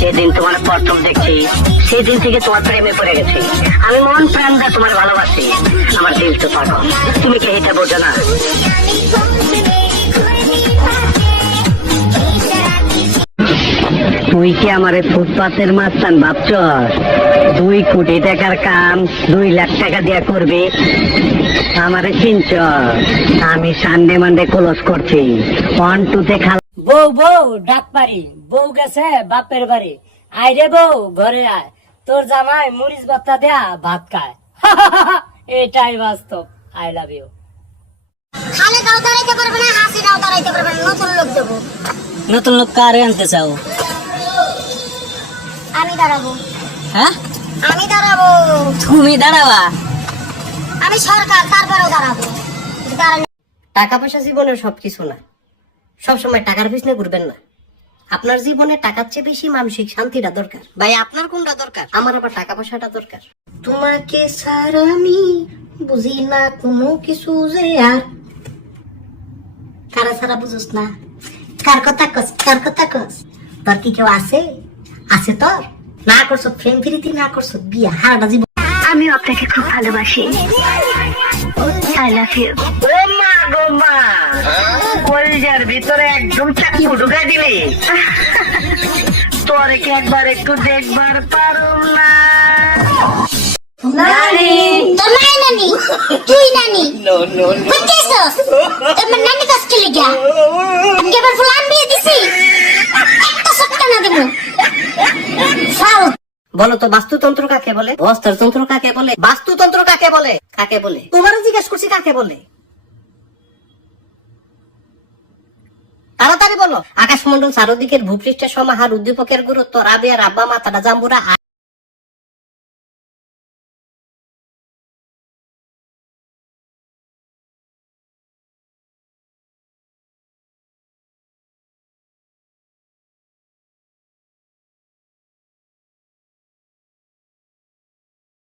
সেদিন তোমার প্রথম দেখছি, সেই দিন থেকে তোমার প্রেমে পড়ে গেছি। আমি মন প্রাণ দিয়ে তোমার ভালোবাসি, আমার দিল তো পাগল। তুমি কি এটা বোঝো না? তুই কি আমার ফুটপাতের মাস্তান ভাবছ? 2 কোটি টাকার কাম 2 লাখ টাকা দিয়া করবি? আমারে চিনছ? আমি সানডে মানডে ক্লোজ করছি। 1-2 খালা বউ বউ ডাক পারি, বউ গেছে বাপের বাড়ি। আয় রে বউ ঘরে আয়, তোর জামাই মরিচ বাত্তা দেয়া ভাত খায়। এটাই বাস্তব। I love you. খালে দাও দাঁড়াইতে পারবে না, হাসি দাও দাঁড়াইতে পারবে না, নতুন লোক দেবো। নতুন লোক কারে আনতে চাও? আমি দাঁড়াবো, হ্যাঁ আমি দাঁড়াবো, তুমি দাঁড়াবা? আমি সরকার, তারপরেও দাঁড়াবো। দাঁড়ান। টাকা পয়সা জীবনের সবকিছু না, সবসময় টাকার পিছনে ঘুরবেন না। আপনার জীবনে টাকার চেয়ে বেশি মানসিক শান্তিটা দরকার। ভাই আপনার কোনটা দরকার? আমার আবার টাকা পয়সাটা দরকার। তোমাকে স্যার আমি বুঝি না কোনো কিছু যে আর। কারা সারা বুঝোস না? কার কথা কস? কার কথা কস? তোর কি কেউ আছে? আছে তোর? না করছো প্রেম প্রীতি, না করছো বিয়া, হারাটা জীবন। আমি আপনাকে খুব ভালোবাসি। I love you. ও মা গো মা, কলিজার ভিতরে একদম চাকু ঢুকাই দিলি। তোরে কি একবার একটু দেখবার পারো না? নানি, তোর মায়ের নানি, তুই নানি। বুঝতেছস? তোমার নানি কাজ চলে গিয়া। আমি এবার ফুলান বিয়ে দিছি। একটা সপ্তাহ না দেবো। ফাউ। বলো তো বাস্তুতন্ত্র কাকে বলে? বস্ত্রতন্ত্র কাকে বলে? বাস্তুতন্ত্র কাকে বলে? কাকে বলে? তোমারও জিজ্ঞেস করছি কাকে বলে। তাড়াতাড়ি বলো। আকাশমন্ডল চারদিকের ভূপৃষ্ঠের সমাহার, উদ্দীপকের গুরুত্ব, রাবিয়ার আব্বা মাথাটা জাম্বুরা।